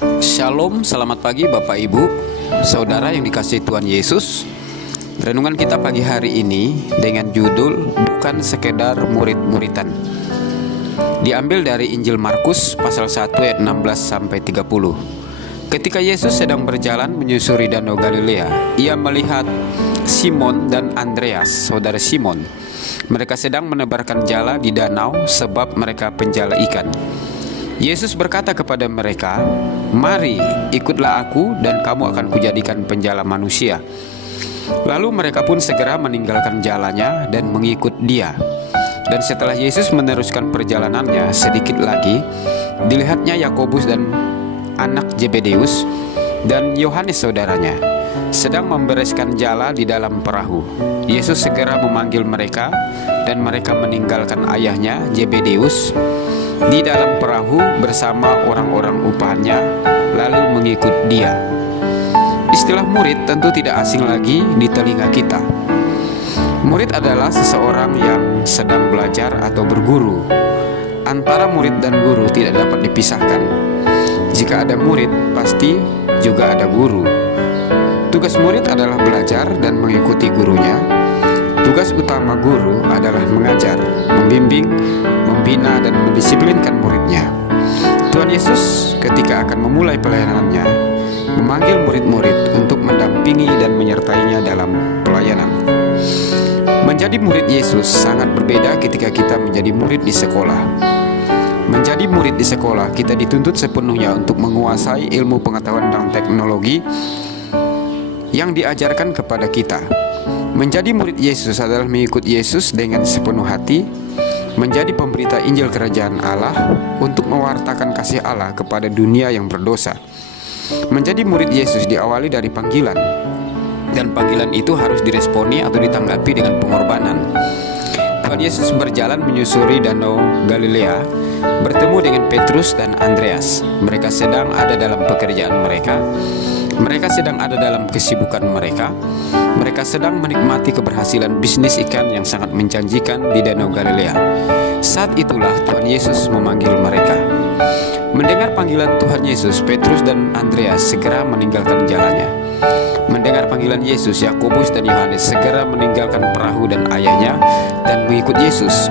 Shalom, selamat pagi Bapak Ibu, Saudara yang dikasihi Tuhan Yesus. Renungan kita pagi hari ini dengan judul Bukan Sekedar Murid-Muridan. Diambil dari Injil Markus pasal 1 ayat 16-30. Ketika Yesus sedang berjalan menyusuri Danau Galilea, Ia melihat Simon dan Andreas, saudara Simon. Mereka sedang menebarkan jala di danau sebab mereka penjala ikan. Yesus berkata kepada mereka, "Mari, ikutlah aku dan kamu akan kujadikan penjala manusia." Lalu mereka pun segera meninggalkan jalannya dan mengikut Dia. Dan setelah Yesus meneruskan perjalanannya sedikit lagi, dilihatnya Yakobus dan anak Zebedeus dan Yohanes saudaranya sedang membereskan jala di dalam perahu. Yesus segera memanggil mereka dan mereka meninggalkan ayahnya Zebedeus di dalam perahu bersama orang-orang upahannya, lalu mengikut Dia. Istilah murid tentu tidak asing lagi di telinga kita. Murid adalah seseorang yang sedang belajar atau berguru. Antara murid dan guru tidak dapat dipisahkan. Jika ada murid, pasti juga ada guru. Tugas murid adalah belajar dan mengikuti gurunya. Tugas utama guru adalah mengajar, membimbing, membina, dan mendisiplinkan muridnya. Tuhan Yesus ketika akan memulai pelayanannya memanggil murid-murid untuk mendampingi dan menyertainya dalam pelayanan. Menjadi murid Yesus sangat berbeda ketika kita menjadi murid di sekolah. Menjadi murid di sekolah, kita dituntut sepenuhnya untuk menguasai ilmu pengetahuan dan teknologi yang diajarkan kepada kita. Menjadi murid Yesus adalah mengikut Yesus dengan sepenuh hati, menjadi pemberita Injil Kerajaan Allah untuk mewartakan kasih Allah kepada dunia yang berdosa. Menjadi murid Yesus diawali dari panggilan, dan panggilan itu harus diresponi atau ditanggapi dengan pengorbanan. Tuhan Yesus berjalan menyusuri Danau Galilea, bertemu dengan Petrus dan Andreas. Mereka sedang ada dalam pekerjaan mereka. Mereka sedang ada dalam kesibukan mereka. Mereka sedang menikmati keberhasilan bisnis ikan yang sangat menjanjikan di Danau Galilea. Saat itulah Tuhan Yesus memanggil mereka. Mendengar panggilan Tuhan Yesus, Petrus dan Andreas segera meninggalkan jalannya. Mendengar panggilan Yesus, Yakobus dan Yohanes segera meninggalkan perahu dan ayahnya dan mengikut Yesus.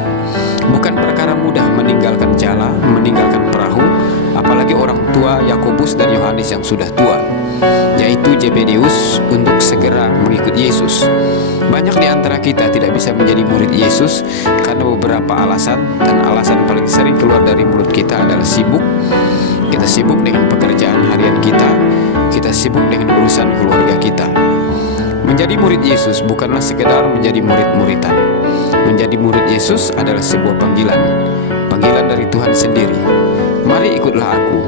Bukan perkara mudah meninggalkan jala, meninggalkan perahu, apalagi orang tua Yakobus dan Yohanes yang sudah tua, yaitu Zebedeus, untuk segera mengikut Yesus. Banyak di antara kita tidak bisa menjadi murid Yesus karena beberapa alasan, dan alasan paling sering keluar dari mulut kita adalah sibuk. Kita sibuk dengan pekerjaan harian kita sibuk dengan urusan keluarga kita. Menjadi murid Yesus bukanlah sekedar menjadi murid-muridan. Menjadi murid Yesus adalah sebuah panggilan dari Tuhan sendiri. Mari ikutlah aku.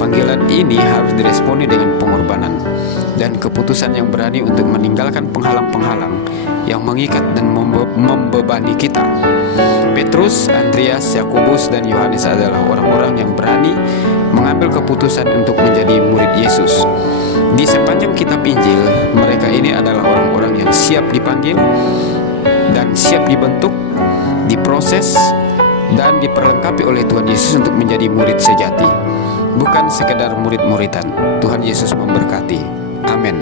Panggilan ini harus diresponi dengan pengorbanan dan keputusan yang berani untuk meninggalkan penghalang-penghalang yang mengikat dan membebani kita. Petrus, Andreas, Yakobus, dan Yohanes adalah orang-orang yang berani mengambil keputusan untuk menjadi murid Yesus. Di sepanjang kitab Injil, mereka ini adalah orang-orang yang siap dipanggil dan siap dibentuk, diproses, dan diperlengkapi oleh Tuhan Yesus untuk menjadi murid sejati, bukan sekedar murid-muridan. Tuhan Yesus memberkati. Amin.